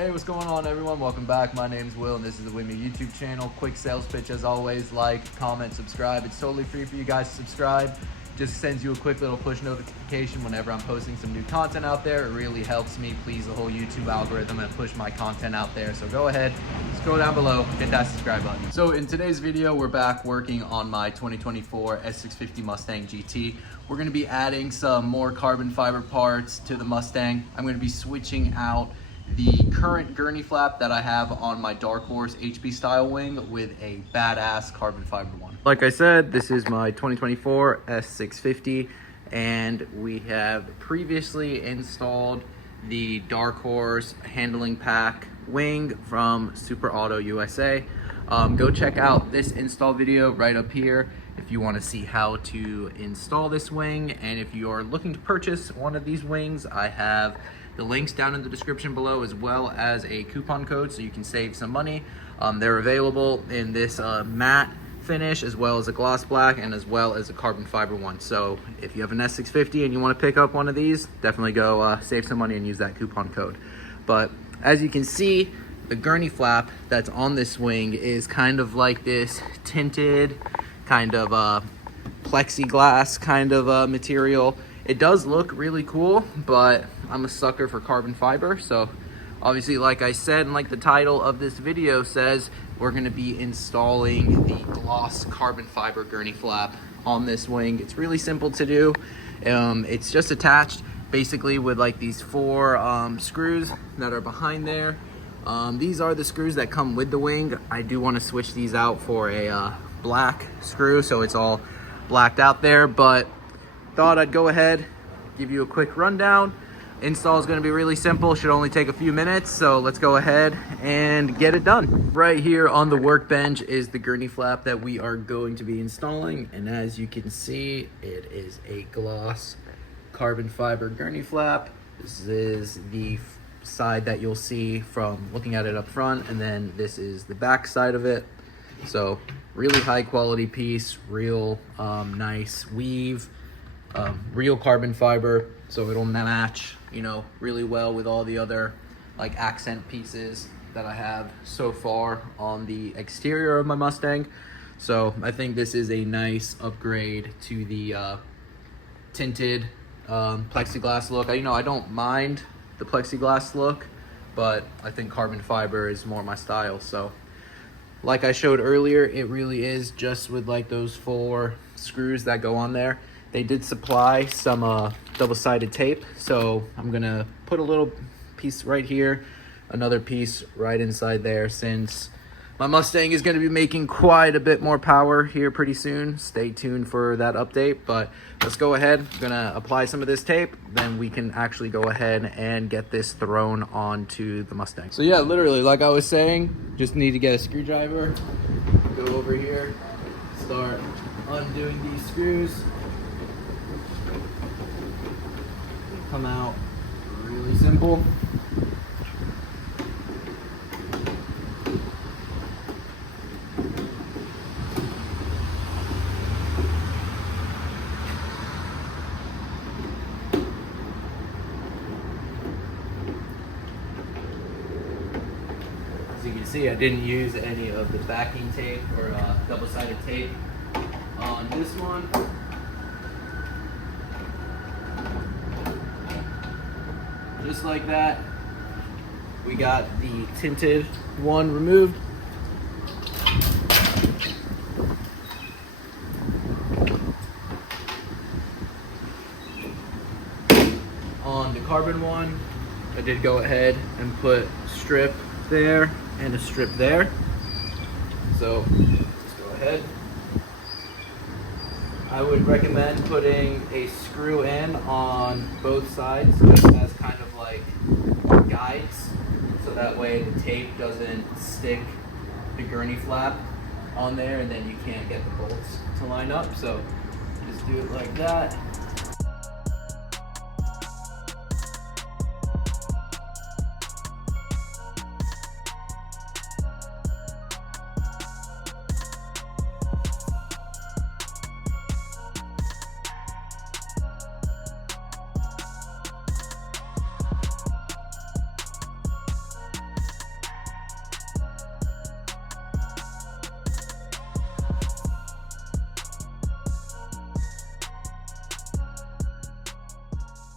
Hey, what's going on, everyone? Welcome back. My name's Will and this is the With Me YouTube channel. Quick sales pitch as always. Like, comment, subscribe. It's totally free for you guys to subscribe. Just sends you a quick little push notification whenever I'm posting some new content out there. It really helps me please the whole YouTube algorithm and push my content out there. So go ahead, scroll down below, hit that subscribe button. So in today's video, we're back working on my 2024 S650 Mustang GT. We're gonna be adding some more carbon fiber parts to the Mustang. I'm gonna be switching out the current Gurney Flap that I have on my Darkhorse HB style wing with a badass carbon fiber one. Like I said, this is my 2024 S650 and we have previously installed the Darkhorse handling pack wing from Super Auto USA. Go check out this install video right up here if you want to see how to install this wing, and if you're looking to purchase one of these wings, I have the links down in the description below as well as a coupon code so you can save some money. They're available in this matte finish as well as a gloss black and as well as a carbon fiber one. So if you have an S650 and you want to pick up one of these, definitely go save some money and use that coupon code. But as you can see, the Gurney Flap that's on this wing is kind of like this tinted kind of plexiglass kind of material. It does look really cool, but I'm a sucker for carbon fiber. So obviously, like I said, and like the title of this video says, we're gonna be installing the gloss carbon fiber Gurney Flap on this wing. It's really simple to do. It's just attached basically with like these four screws that are behind there. These are the screws that come with the wing. I do want to switch these out for a black screw, so it's all blacked out there, but thought I'd go ahead, give you a quick rundown. Install is going to be really simple, should only take a few minutes, so let's go ahead and get it done. Right here on the workbench is the Gurney Flap that we are going to be installing, and as you can see, it is a gloss carbon fiber Gurney Flap. This is the side that you'll see from looking at it up front, and then this is the back side of it. So really high quality piece, real nice weave, real carbon fiber, so it'll match, you know, really well with all the other like accent pieces that I have so far on the exterior of my Mustang. So I think this is a nice upgrade to the tinted plexiglass look. You know, I don't mind the plexiglass look, but I think carbon fiber is more my style. So like I showed earlier, it really is just with like those four screws that go on there. They did supply some double-sided tape, so I'm gonna put a little piece right here, another piece right inside there, since my Mustang is gonna be making quite a bit more power here pretty soon. Stay tuned for that update, but let's go ahead. I'm gonna apply some of this tape, then we can actually go ahead and get this thrown onto the Mustang. So yeah, literally, like I was saying, just need to get a screwdriver, go over here, start undoing these screws. Come out really simple. As you can see, I didn't use any of the backing tape or double-sided tape on this one. Just like that, we got the tinted one removed. On the carbon one, I did go ahead and put strip there and a strip there. So let's go ahead. I would recommend putting a screw in on both sides just as kind of like guides, so that way the tape doesn't stick the Gurney Flap on there and then you can't get the bolts to line up. So just do it like that.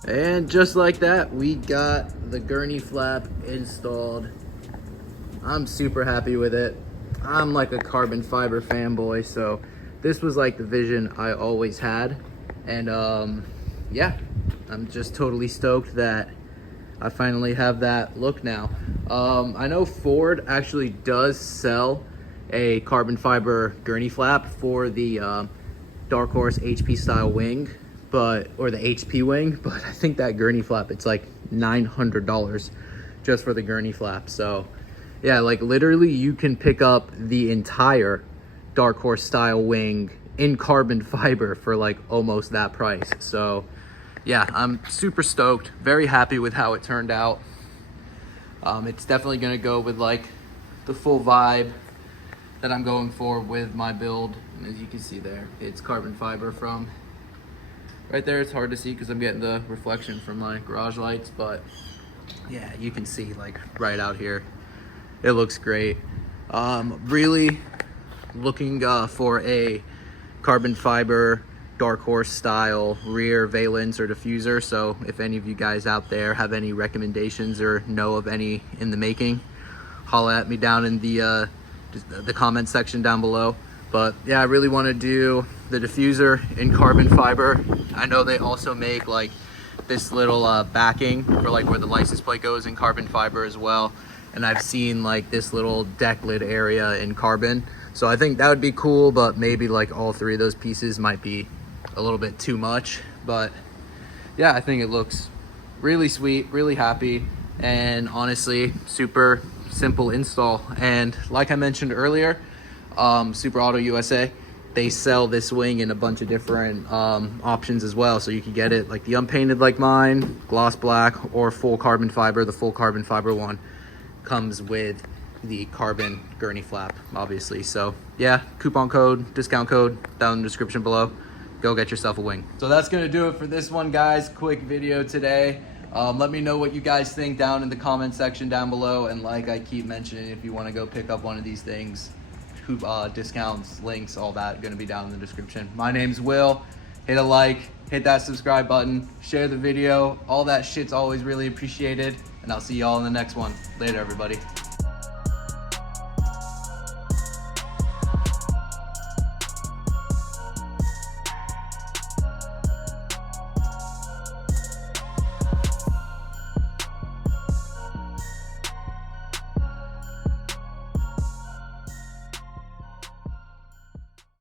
And just like that, we got the Gurney Flap installed. I'm super happy with it. I'm like a carbon fiber fanboy, so this was like the vision I always had. And yeah, I'm just totally stoked that I finally have that look now. I know Ford actually does sell a carbon fiber Gurney Flap for the Darkhorse HP style wing, or the HP wing, but I think that Gurney Flap, it's like $900 just for the Gurney Flap. So yeah, like literally you can pick up the entire Darkhorse style wing in carbon fiber for like almost that price. So yeah, I'm super stoked, very happy with how it turned out. It's definitely gonna go with like the full vibe that I'm going for with my build. And as you can see there, it's carbon fiber from right there. It's hard to see because I'm getting the reflection from my garage lights, but yeah, you can see like right out here. It looks great. Really looking for a carbon fiber Darkhorse style rear valence or diffuser. So if any of you guys out there have any recommendations or know of any in the making, holla at me down in the comment section down below. But yeah, I really want to do the diffuser in carbon fiber. I know they also make like this little backing for like where the license plate goes in carbon fiber as well. And I've seen like this little deck lid area in carbon. So I think that would be cool, but maybe like all three of those pieces might be a little bit too much. But yeah, I think it looks really sweet, really happy, and honestly, super simple install. And like I mentioned earlier, Super Auto USA, they sell this wing in a bunch of different options as well. So you can get it like the unpainted like mine, gloss black, or full carbon fiber. The full carbon fiber one comes with the carbon Gurney Flap, obviously. So yeah, coupon code, discount code down in the description below. Go get yourself a wing. So that's gonna do it for this one, guys. Quick video today. Let me know what you guys think down in the comment section down below. And like I keep mentioning, if you wanna go pick up one of these things, discounts, links, all that gonna be down in the description. My name's Will. Hit a like, hit that subscribe button, share the video. All that shit's always really appreciated. And I'll see y'all in the next one. Later, everybody.